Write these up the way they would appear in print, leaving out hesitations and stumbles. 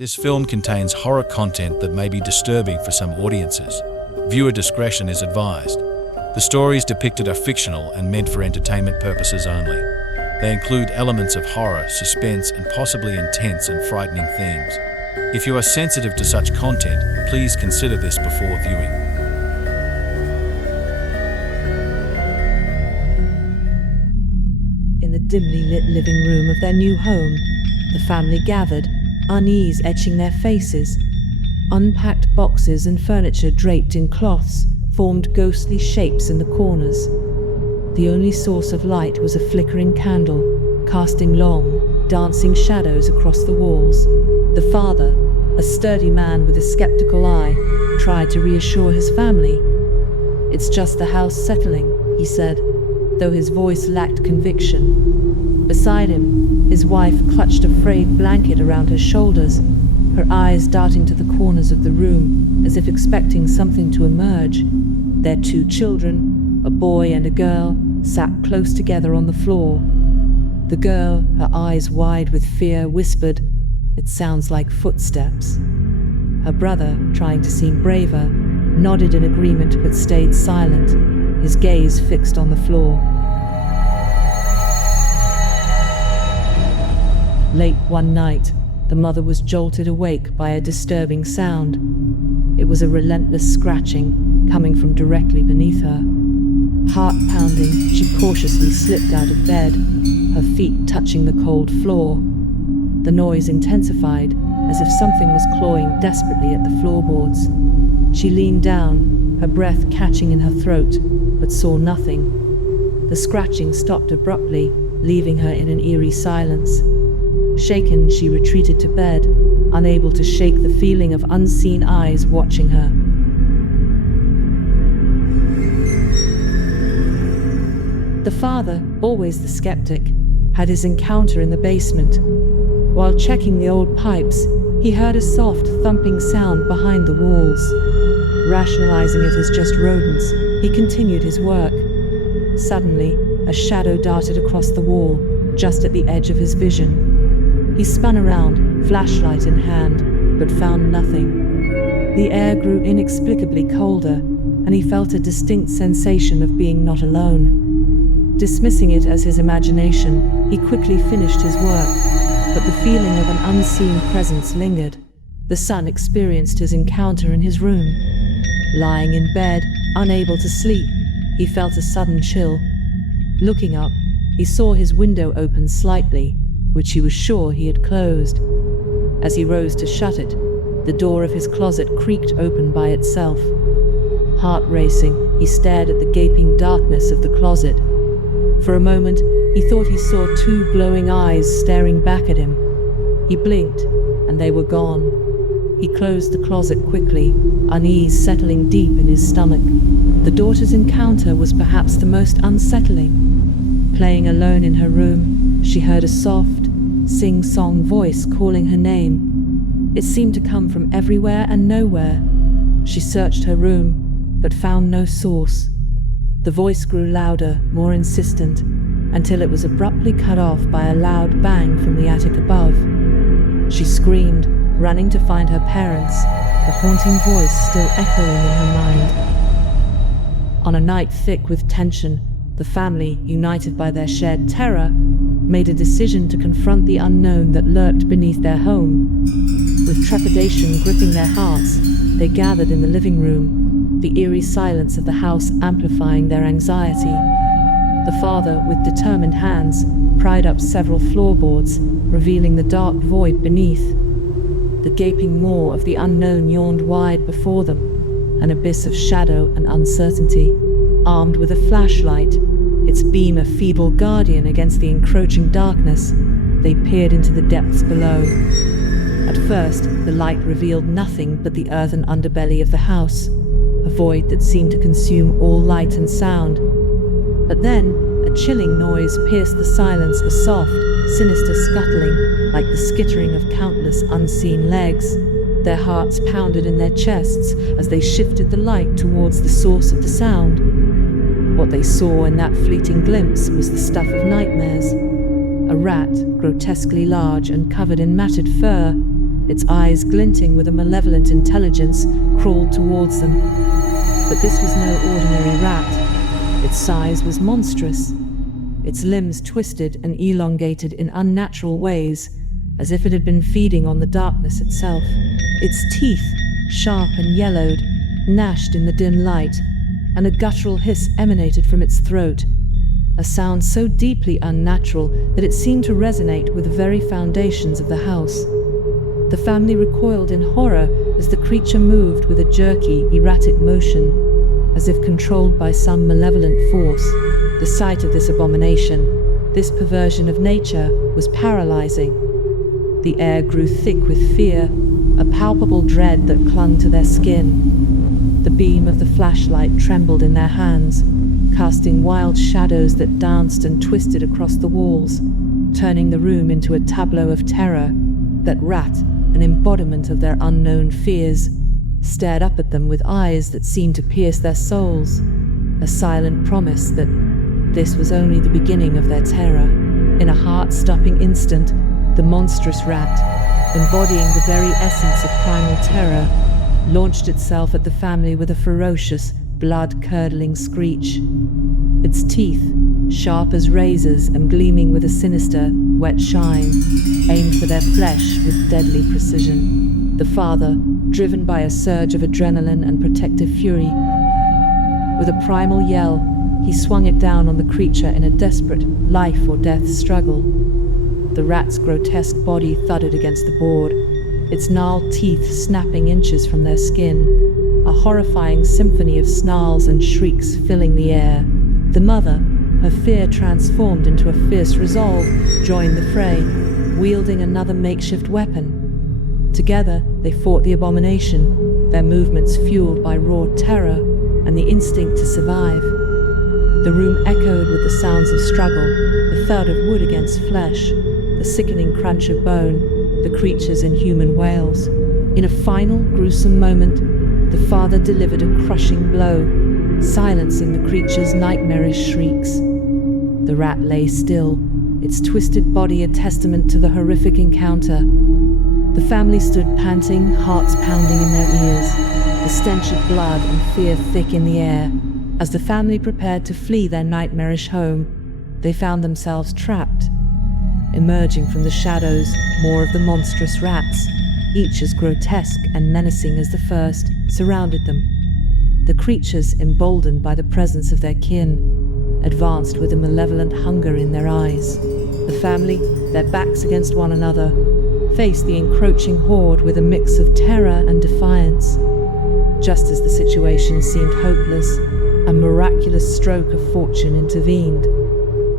This film contains horror content that may be disturbing for some audiences. Viewer discretion is advised. The stories depicted are fictional and meant for entertainment purposes only. They include elements of horror, suspense, and possibly intense and frightening themes. If you are sensitive to such content, please consider this before viewing. In the dimly lit living room of their new home, the family gathered, unease etching their faces. Unpacked boxes and furniture draped in cloths formed ghostly shapes in the corners. The only source of light was a flickering candle, casting long, dancing shadows across the walls. The father, a sturdy man with a skeptical eye, tried to reassure his family. "It's just the house settling," he said, though his voice lacked conviction. Beside him, his wife clutched a frayed blanket around her shoulders, her eyes darting to the corners of the room as if expecting something to emerge. Their two children, a boy and a girl, sat close together on the floor. The girl, her eyes wide with fear, whispered, "It sounds like footsteps." Her brother, trying to seem braver, nodded in agreement but stayed silent, his gaze fixed on the floor. Late one night, the mother was jolted awake by a disturbing sound. It was a relentless scratching coming from directly beneath her. Heart pounding, she cautiously slipped out of bed, her feet touching the cold floor. The noise intensified, as if something was clawing desperately at the floorboards. She leaned down, her breath catching in her throat, but saw nothing. The scratching stopped abruptly, leaving her in an eerie silence. Shaken, she retreated to bed, unable to shake the feeling of unseen eyes watching her. The father, always the skeptic, had his encounter in the basement. While checking the old pipes, he heard a soft, thumping sound behind the walls. Rationalizing it as just rodents, he continued his work. Suddenly, a shadow darted across the wall, just at the edge of his vision. He spun around, flashlight in hand, but found nothing. The air grew inexplicably colder, and he felt a distinct sensation of being not alone. Dismissing it as his imagination, he quickly finished his work, but the feeling of an unseen presence lingered. The son experienced his encounter in his room. Lying in bed, unable to sleep, he felt a sudden chill. Looking up, he saw his window open slightly, which he was sure he had closed. As he rose to shut it, the door of his closet creaked open by itself. Heart racing, he stared at the gaping darkness of the closet. For a moment, he thought he saw two glowing eyes staring back at him. He blinked, and they were gone. He closed the closet quickly, unease settling deep in his stomach. The daughter's encounter was perhaps the most unsettling. Playing alone in her room, she heard a soft, sing-song voice calling her name. It seemed to come from everywhere and nowhere. She searched her room, but found no source. The voice grew louder, more insistent, until it was abruptly cut off by a loud bang from the attic above. She screamed, running to find her parents, the haunting voice still echoing in her mind. On a night thick with tension, the family, united by their shared terror, made a decision to confront the unknown that lurked beneath their home. With trepidation gripping their hearts, they gathered in the living room, the eerie silence of the house amplifying their anxiety. The father, with determined hands, pried up several floorboards, revealing the dark void beneath. The gaping maw of the unknown yawned wide before them, an abyss of shadow and uncertainty. Armed with a flashlight, its beam a feeble guardian against the encroaching darkness, they peered into the depths below. At first, the light revealed nothing but the earthen underbelly of the house, a void that seemed to consume all light and sound. But then, a chilling noise pierced the silence, a soft, sinister scuttling, like the skittering of countless unseen legs. Their hearts pounded in their chests as they shifted the light towards the source of the sound. What they saw in that fleeting glimpse was the stuff of nightmares. A rat, grotesquely large and covered in matted fur, its eyes glinting with a malevolent intelligence, crawled towards them. But this was no ordinary rat. Its size was monstrous. Its limbs twisted and elongated in unnatural ways, as if it had been feeding on the darkness itself. Its teeth, sharp and yellowed, gnashed in the dim light, and a guttural hiss emanated from its throat, a sound so deeply unnatural that it seemed to resonate with the very foundations of the house. The family recoiled in horror as the creature moved with a jerky, erratic motion, as if controlled by some malevolent force. The sight of this abomination, this perversion of nature, was paralyzing. The air grew thick with fear, a palpable dread that clung to their skin. The beam of the flashlight trembled in their hands, casting wild shadows that danced and twisted across the walls, turning the room into a tableau of terror. That rat, an embodiment of their unknown fears, stared up at them with eyes that seemed to pierce their souls, a silent promise that this was only the beginning of their terror. In a heart-stopping instant, the monstrous rat, embodying the very essence of primal terror, launched itself at the family with a ferocious, blood-curdling screech. Its teeth, sharp as razors and gleaming with a sinister, wet shine, aimed for their flesh with deadly precision. The father, driven by a surge of adrenaline and protective fury, with a primal yell, he swung it down on the creature in a desperate life-or-death struggle. The rat's grotesque body thudded against the board, its gnarled teeth snapping inches from their skin, a horrifying symphony of snarls and shrieks filling the air. The mother, her fear transformed into a fierce resolve, joined the fray, wielding another makeshift weapon. Together, they fought the abomination, their movements fueled by raw terror and the instinct to survive. The room echoed with the sounds of struggle, the thud of wood against flesh, the sickening crunch of bone, the creature's inhuman wails. In a final, gruesome moment, the father delivered a crushing blow, silencing the creature's nightmarish shrieks. The rat lay still, its twisted body a testament to the horrific encounter. The family stood panting, hearts pounding in their ears, the stench of blood and fear thick in the air. As the family prepared to flee their nightmarish home, they found themselves trapped. Emerging from the shadows, more of the monstrous rats, each as grotesque and menacing as the first, surrounded them. The creatures, emboldened by the presence of their kin, advanced with a malevolent hunger in their eyes. The family, their backs against one another, faced the encroaching horde with a mix of terror and defiance. Just as the situation seemed hopeless, a miraculous stroke of fortune intervened.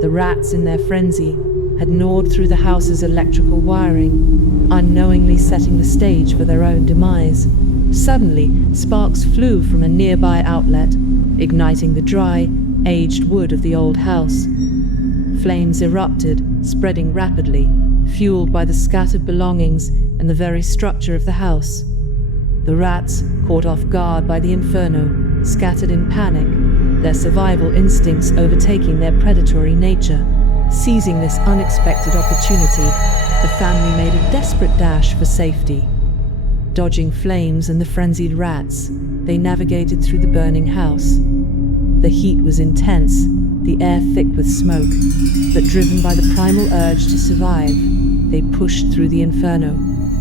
The rats, in their frenzy, had gnawed through the house's electrical wiring, unknowingly setting the stage for their own demise. Suddenly, sparks flew from a nearby outlet, igniting the dry, aged wood of the old house. Flames erupted, spreading rapidly, fueled by the scattered belongings and the very structure of the house. The rats, caught off guard by the inferno, scattered in panic, their survival instincts overtaking their predatory nature. Seizing this unexpected opportunity, the family made a desperate dash for safety. Dodging flames and the frenzied rats, they navigated through the burning house. The heat was intense, the air thick with smoke, but driven by the primal urge to survive, they pushed through the inferno.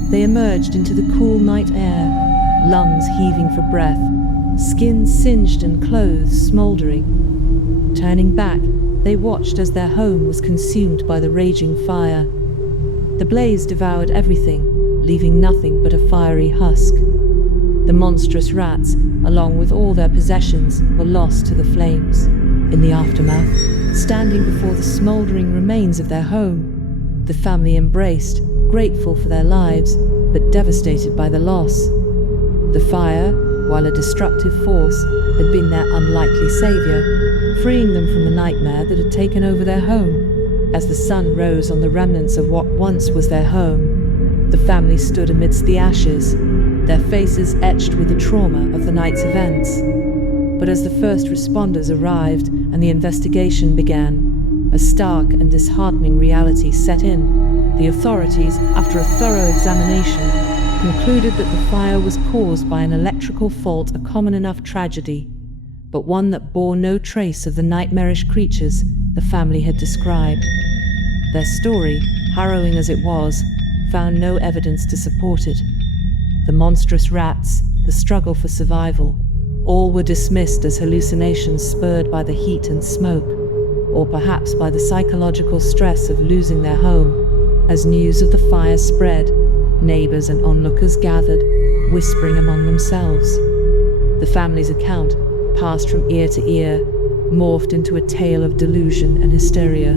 They emerged into the cool night air, lungs heaving for breath, skin singed and clothes smoldering. Turning back, they watched as their home was consumed by the raging fire. The blaze devoured everything, leaving nothing but a fiery husk. The monstrous rats, along with all their possessions, were lost to the flames. In the aftermath, standing before the smoldering remains of their home, the family embraced, grateful for their lives, but devastated by the loss. The fire, while a destructive force, had been their unlikely savior, freeing them from the nightmare that had taken over their home. As the sun rose on the remnants of what once was their home, the family stood amidst the ashes, their faces etched with the trauma of the night's events. But as the first responders arrived and the investigation began, a stark and disheartening reality set in. The authorities, after a thorough examination, concluded that the fire was caused by an electrical fault, a common enough tragedy, but one that bore no trace of the nightmarish creatures the family had described. Their story, harrowing as it was, found no evidence to support it. The monstrous rats, the struggle for survival, all were dismissed as hallucinations spurred by the heat and smoke, or perhaps by the psychological stress of losing their home. As news of the fire spread, neighbors and onlookers gathered, whispering among themselves. The family's account, passed from ear to ear, morphed into a tale of delusion and hysteria.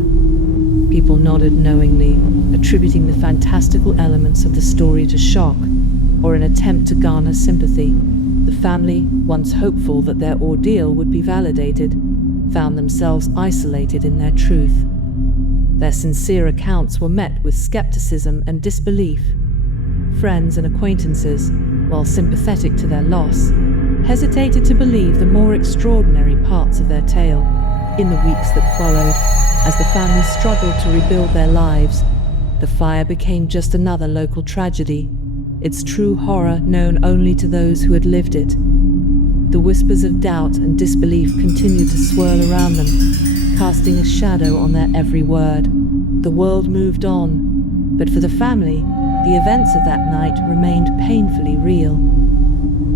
People nodded knowingly, attributing the fantastical elements of the story to shock or an attempt to garner sympathy. The family, once hopeful that their ordeal would be validated, found themselves isolated in their truth. Their sincere accounts were met with skepticism and disbelief. Friends and acquaintances, while sympathetic to their loss, hesitated to believe the more extraordinary parts of their tale. In the weeks that followed, as the family struggled to rebuild their lives, the fire became just another local tragedy, its true horror known only to those who had lived it. The whispers of doubt and disbelief continued to swirl around them, casting a shadow on their every word. The world moved on, but for the family, the events of that night remained painfully real.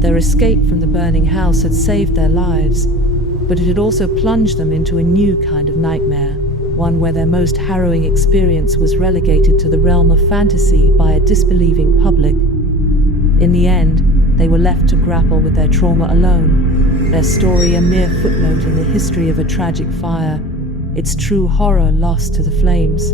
Their escape from the burning house had saved their lives, but it had also plunged them into a new kind of nightmare, one where their most harrowing experience was relegated to the realm of fantasy by a disbelieving public. In the end, they were left to grapple with their trauma alone, their story a mere footnote in the history of a tragic fire, its true horror lost to the flames.